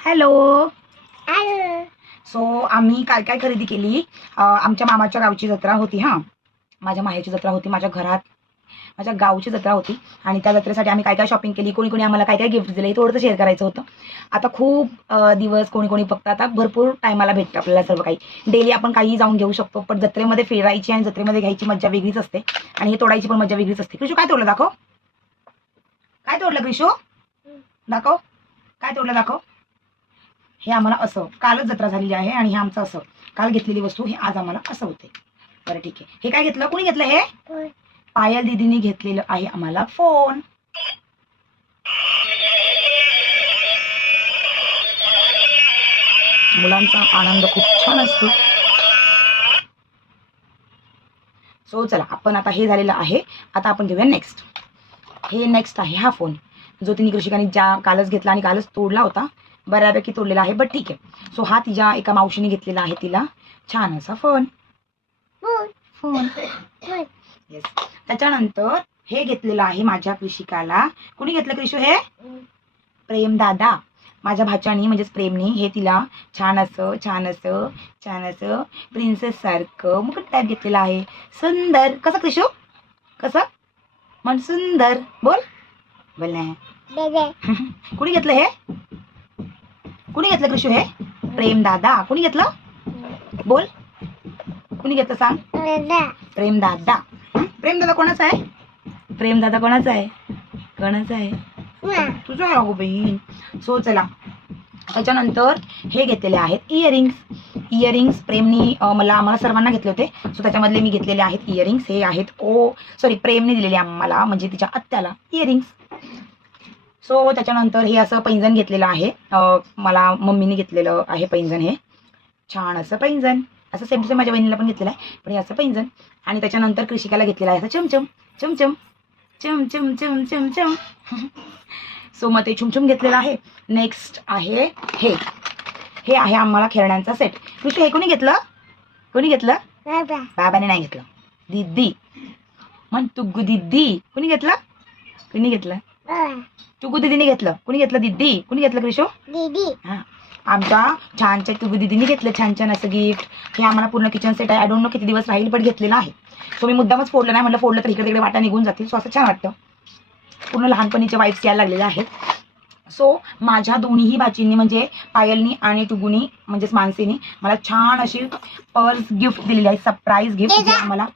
Hello. So आम्ही काय काय खरेदी केली. आमच्या मामाच्या गावची जत्रा होती. माझ्या माहेरची जत्रा होती, माझ्या गावची जत्रा होती. आणि त्या जत्रेसाठी आम्ही काय काय शॉपिंग केली, कोणी कोणी आम्हाला काय काय गिफ्ट दिले, थोडंसं शेअर करायचं होतं. आता खूप दिवस कोणी कोणी बघतात, आता भरपूर टायमाला भेटतं आपल्याला सर्व काही. डेली आपण काही जाऊन घेऊ शकतो, पण जत्रेमध्ये फिरायची आणि जत्रेमध्ये घ्यायची मजा वेगळीच असते आणि हे तोडायची पण मजा वेगळीच असते. कृषू काय तोडलं दाखव, काय तोडलं कृषू, दाखव काय तोडलं दाखव. हे आम्हाला असं कालच जत्रा झालेली आहे आणि हे आमचं असं काल घेतलेली वस्तू हे आज आम्हाला असं होते. बरं ठीक आहे. हे काय घेतलं, कोणी घेतलं, हे पायल दीदीने घेतलेलं आहे आम्हाला फोन. मुलांचा आनंद खूप छान असतो. सो चला, आपण आता हे झालेलं आहे. आता आपण घेऊया नेक्स्ट. हे नेक्स्ट आहे हा फोन जो तिने कृषिकाने ज्या कालच घेतला आणि कालच तोडला होता, बऱ्यापैकी तोडलेला आहे, बट ठीक आहे. सो हा तिच्या एका मावशीने घेतलेला आहे तिला छान असा फोन. येस. त्याच्यानंतर हे घेतलेलं आहे माझ्या कृषिकाला. कोणी घेतलं कृषू, हे प्रेम दादा माझ्या भाच्यानी म्हणजेच प्रेमनी हे तिला छान असं प्रिन्सेस सारखं मुकुट टाईप घेतलेलं आहे. सुंदर. कसं कृषू, कसं म्हण, सुंदर बोल, बोल नाही. कुणी घेतलं हे, कुणी घेतलं कृषू, हे प्रेम दादा. कुणी घेतलं बोल, कुणी घेतलं सांग. प्रेम दादा. प्रेम दादा कोणाचा आहे, प्रेम दादा कोणाचा आहे, कोणाचा आहे, तुझं आहे अगो बहीण. सो चला, त्याच्यानंतर हे घेतलेले आहेत इयरिंग्स प्रेमनी आम्हाला सर्वांना घेतले होते. सो त्याच्यामधले मी घेतलेले आहेत इयरिंग्स. हे आहेत प्रेमने दिलेले आम्हाला म्हणजे तिच्या आत्याला इयरिंग्स. सो त्याच्यानंतर हे असं पैंजण घेतलेलं आहे, मला मम्मीने घेतलेलं आहे पैंजण. हे छान असं पैंजण, असं सेम टू सेम माझ्या बहिणीला पण घेतलेलं आहे, पण हे असं पैंजण. आणि त्याच्यानंतर कृषिकाला घेतलेलं आहे असं चमचम चमचम चम चम चम चम चम. सो मग ते छुमछुम घेतलेलं आहे. नेक्स्ट आहे हे आहे आम्हाला खेळण्यांचा सेट. कृषी हे कोणी घेतलं, कोणी घेतलं, बाबाने नाही घेतलं, दीदी म्हण, तुगू दीदी. कोणी घेतलं, कोणी घेतलं, तुगू दीदीने घेतलं. कोणी घेतलं, दीदी. कोणी घेतलं कृषू, दीदी. हा, आमच्या छानच्या तुगू दीदीने घेतलं छान असं गिफ्ट. हे आम्हाला पूर्ण किचन सेट आहे. आय डोंट नो किती दिवस राहील, पण घेतलेलं आहे. सो मी मुद्दामच फोडलं नाही, म्हटलं फोडलं तर इकडे तिकडे वाटा निघून जातील. सो असं छान वाटतं, पूर्ण लहानपणीचे वाईब्स यायला लागलेले आहेत. सो माझ्या दोन्हीही भाचींनी म्हणजे पायलनी आणि टुगुनी म्हणजेच मानसीनी मला छान अशी पर्स गिफ्ट दिलेली आहे, सरप्राईज गिफ्ट जे आम्हाला.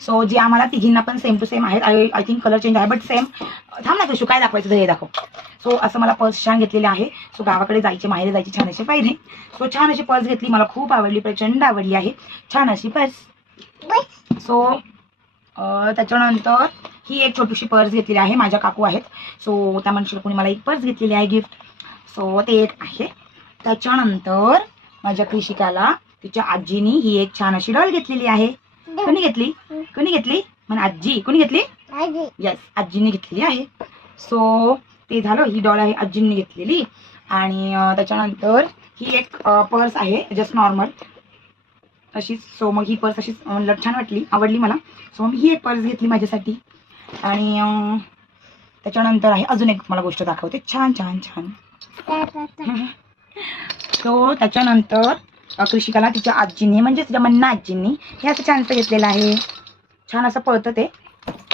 सो जे आम्हाला तिघींना पण सेम टू सेम आहेत. आय थिंक कलर चेंज आहे बट सेम. थांब ना कृषू, काय दाखवायचं हे दाखव. सो असं मला पर्स छान घेतलेले आहे. सो गावाकडे जायचे, माहेर जायचे छान असे पाहिजे. सो छान अशी पर्स घेतली, मला खूप आवडली, प्रचंड आवडली आहे छान अशी पर्स. सो त्याच्यानंतर ही एक छोटीशी पर्स घेतलेली आहे, माझ्या काकू आहेत. सो त्या मनुष्याला कोणी मला एक पर्स घेतलेली आहे गिफ्ट. सो ते एक आहे. त्याच्यानंतर माझ्या कृषिकाला तिच्या आजीनी ही एक छान अशी डॉल घेतलेली आहे. कोणी घेतली, कोणी घेतली म्हण, आजी. कोणी घेतली, येस आजीने घेतलेली आहे. सो ते झालं, ही डॉल आहे आजींनी घेतलेली. आणि त्याच्यानंतर ही एक पर्स आहे जस्ट नॉर्मल अशीच. सो मग ही पर्स अशीच छान वाटली, आवडली मला. सो मी ही एक पर्स घेतली माझ्यासाठी. आणि त्याच्यानंतर आहे अजून एक मला गोष्ट दाखवते, छान. सो त्याच्यानंतर कृषिकाला तिच्या आजींनी म्हणजे तिच्या मन्ना आजींनी हे असं छानसं घेतलेलं आहे, छान असं पळतं ते.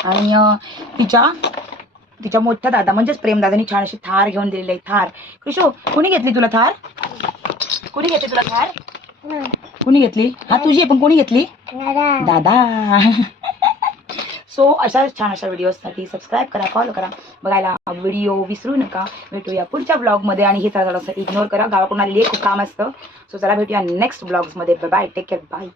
आणि तिच्या मोठ्या दादा म्हणजेच प्रेम दादानी छान अशी थार घेऊन दिलेली आहे. थार. कृषू कोणी घेतली तुला थार, कोणी घेतली तुला थार, कोणी घेतली, हा तुझी पण कोणी घेतली, दादा. सो अशा छान अशा व्हिडिओसाठी सबस्क्राईब करा, फॉलो करा, बघायला व्हिडिओ विसरू नका. भेटूया पुढच्या ब्लॉगमध्ये. आणि हे थोडंसं इग्नोर करा, गावाकडून आलेली खूप काम असतं. सो चला भेटूया नेक्स्ट ब्लॉग्समध्ये. Bye, take care, bye.